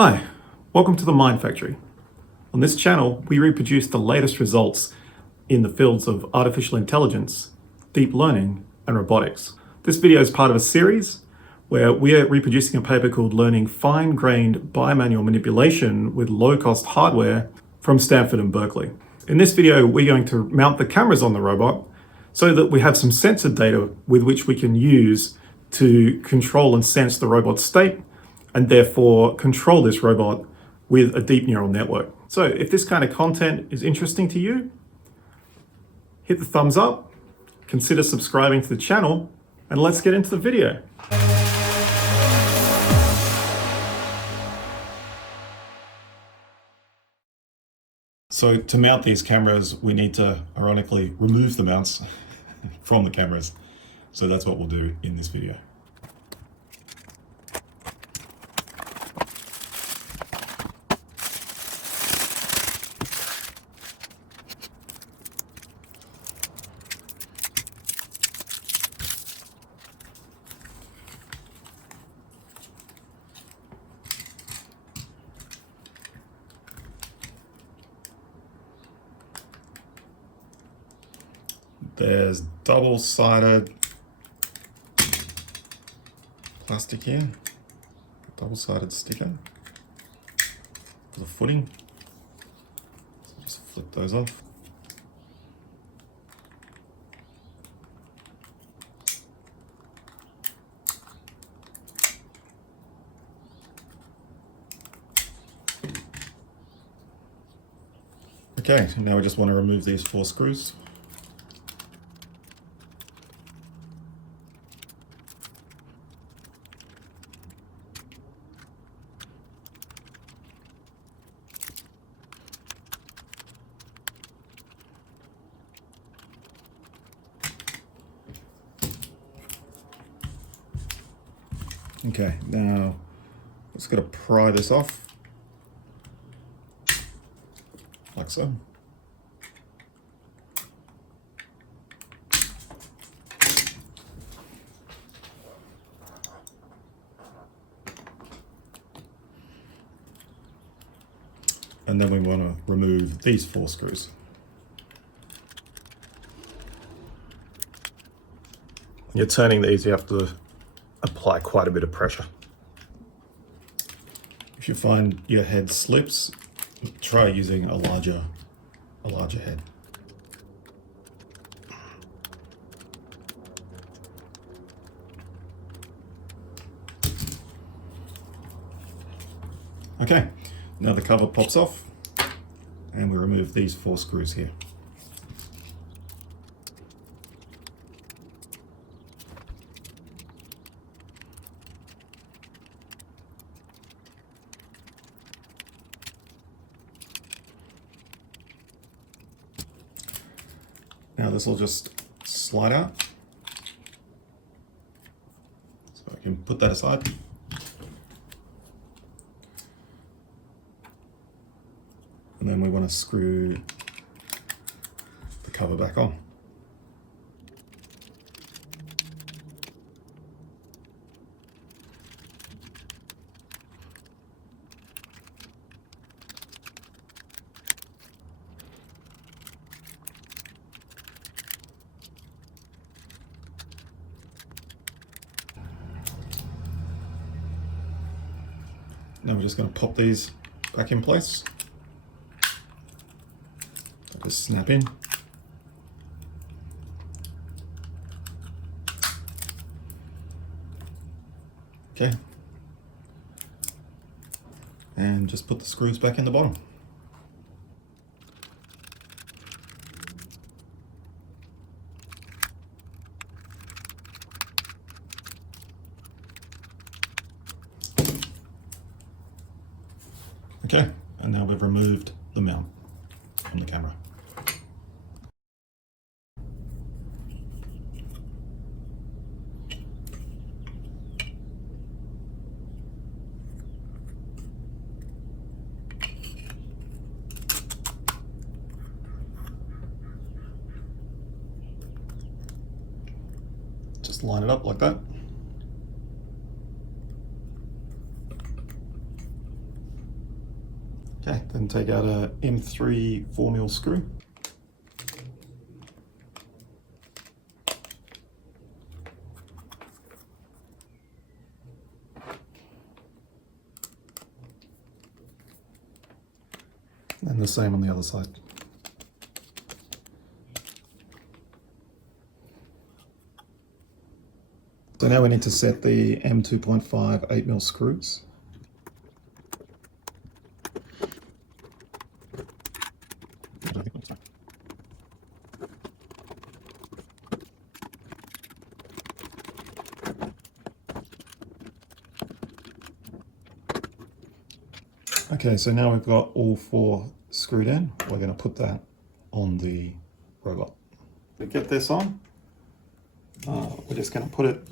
Hi, welcome to the Mind Factory. On this channel, we reproduce the latest results in the fields of artificial intelligence, deep learning, and robotics. This video is part of a series where we are reproducing a paper called Learning Fine-Grained Bimanual Manipulation with Low-Cost Hardware from Stanford and Berkeley. In this video, we're going to mount the cameras on the robot so that we have some sensor data with which we can use to control and sense the robot's state and therefore control this robot with a deep neural network. So if this kind of content is interesting to you, hit the thumbs up, consider subscribing to the channel, and let's get into the video. So to mount these cameras, we need to, ironically, remove the mounts from the cameras. So that's what we'll do in this video. There's double-sided plastic here, double-sided sticker for the footing. So just flip those off. Okay, so now we just want to remove these 4 screws. Okay, now let's got to pry this off, like so. And then we want to remove these 4 screws. When you're turning these, you have to apply quite a bit of pressure. If you find your head slips, try using a larger head. Okay, now the cover pops off and we remove these 4 screws here. Now this will just slide out, so I can put that aside. And then we want to screw the cover back on. Now we're just going to pop these back in place. Just snap in. Okay. And just put the screws back in the bottom. Okay, and now we've removed the mount from the camera. Just line it up like that. Okay, then take out a M3 4mm screw. And the same on the other side. So now we need to set the M2.5 8mm screws. Okay, so now we've got all 4 screwed in. We're going to put that on the robot. To get this on, we're just going to put it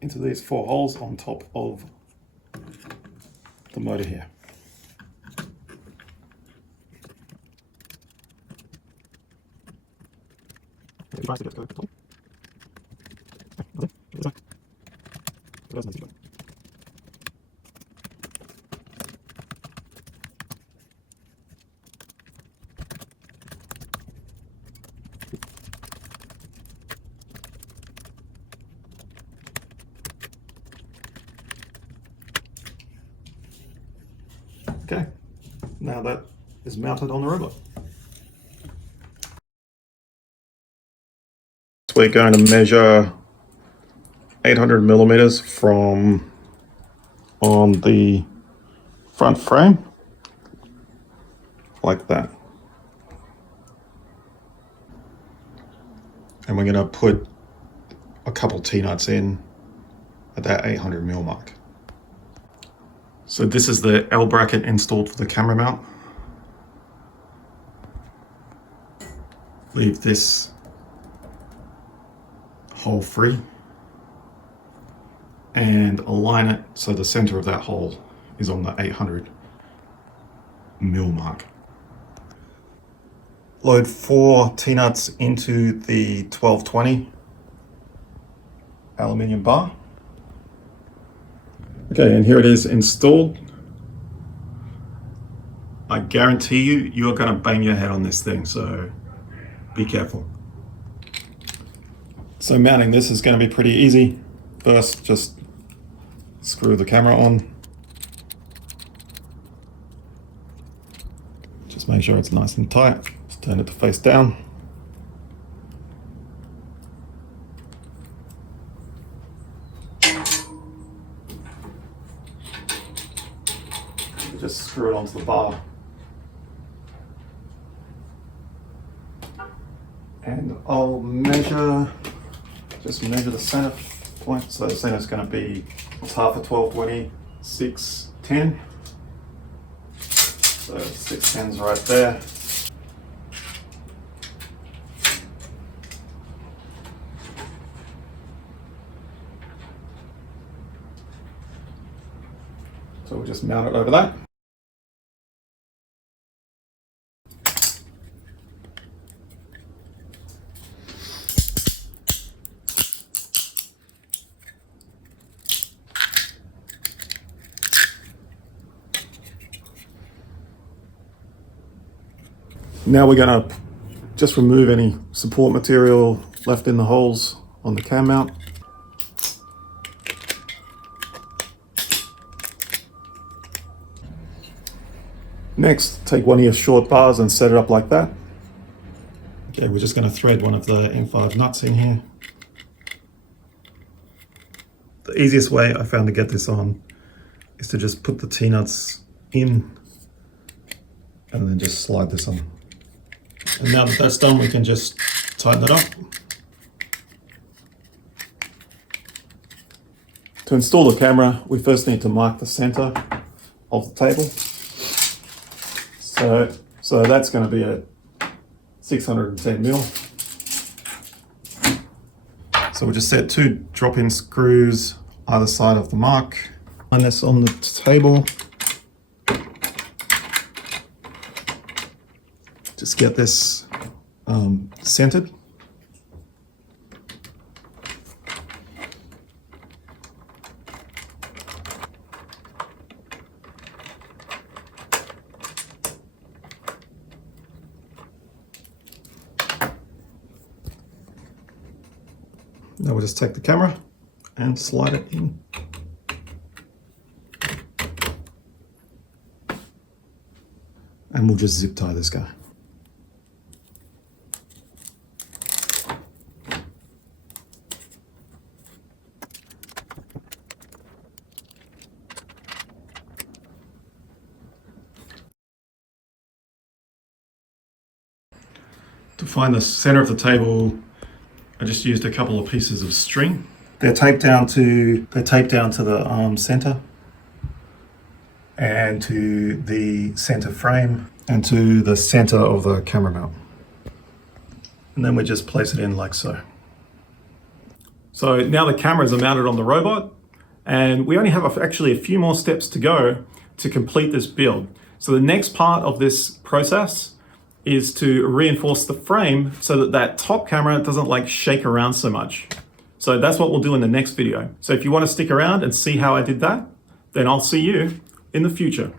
into these 4 holes on top of the motor here. Okay, now that is mounted on the robot. We're going to measure 800 millimeters from on the front frame, like that. And we're going to put a couple T-nuts in at that 800 mil mark. So this is the L bracket installed for the camera mount. Leave this hole free and align it so the center of that hole is on the 800 mil mark. Load 4 T-nuts into the 1220 aluminium bar. Okay, and here it is installed. I guarantee you're going to bang your head on this thing, so be careful. So mounting this is going to be pretty easy. First, just screw the camera on. Just make sure it's nice and tight. Just turn it to face down. Just screw it onto the bar. And I'll just measure the center point. So the center is going to be half a 1220, 610. So 610's right there. So we'll just mount it over that. Now we're going to just remove any support material left in the holes on the cam mount. Next, take one of your short bars and set it up like that. Okay, we're just going to thread one of the M5 nuts in here. The easiest way I found to get this on is to just put the T-nuts in and then just slide this on. And now that that's done, we can just tighten it up. To install the camera, we first need to mark the center of the table. So that's going to be at 610 mil. So we'll just set 2 drop-in screws either side of the mark. Line this on the table. Just get this centered. Now we'll just take the camera and slide it in. And we'll just zip tie this guy. To find the center of the table, I just used a couple of pieces of string. They're taped down to the arm center and to the center frame and to the center of the camera mount. And then we just place it in like so. So now the cameras are mounted on the robot, and we only have actually a few more steps to go to complete this build. So the next part of this process is to reinforce the frame so that that top camera doesn't like shake around so much. So that's what we'll do in the next video. So if you want to stick around and see how I did that, then I'll see you in the future.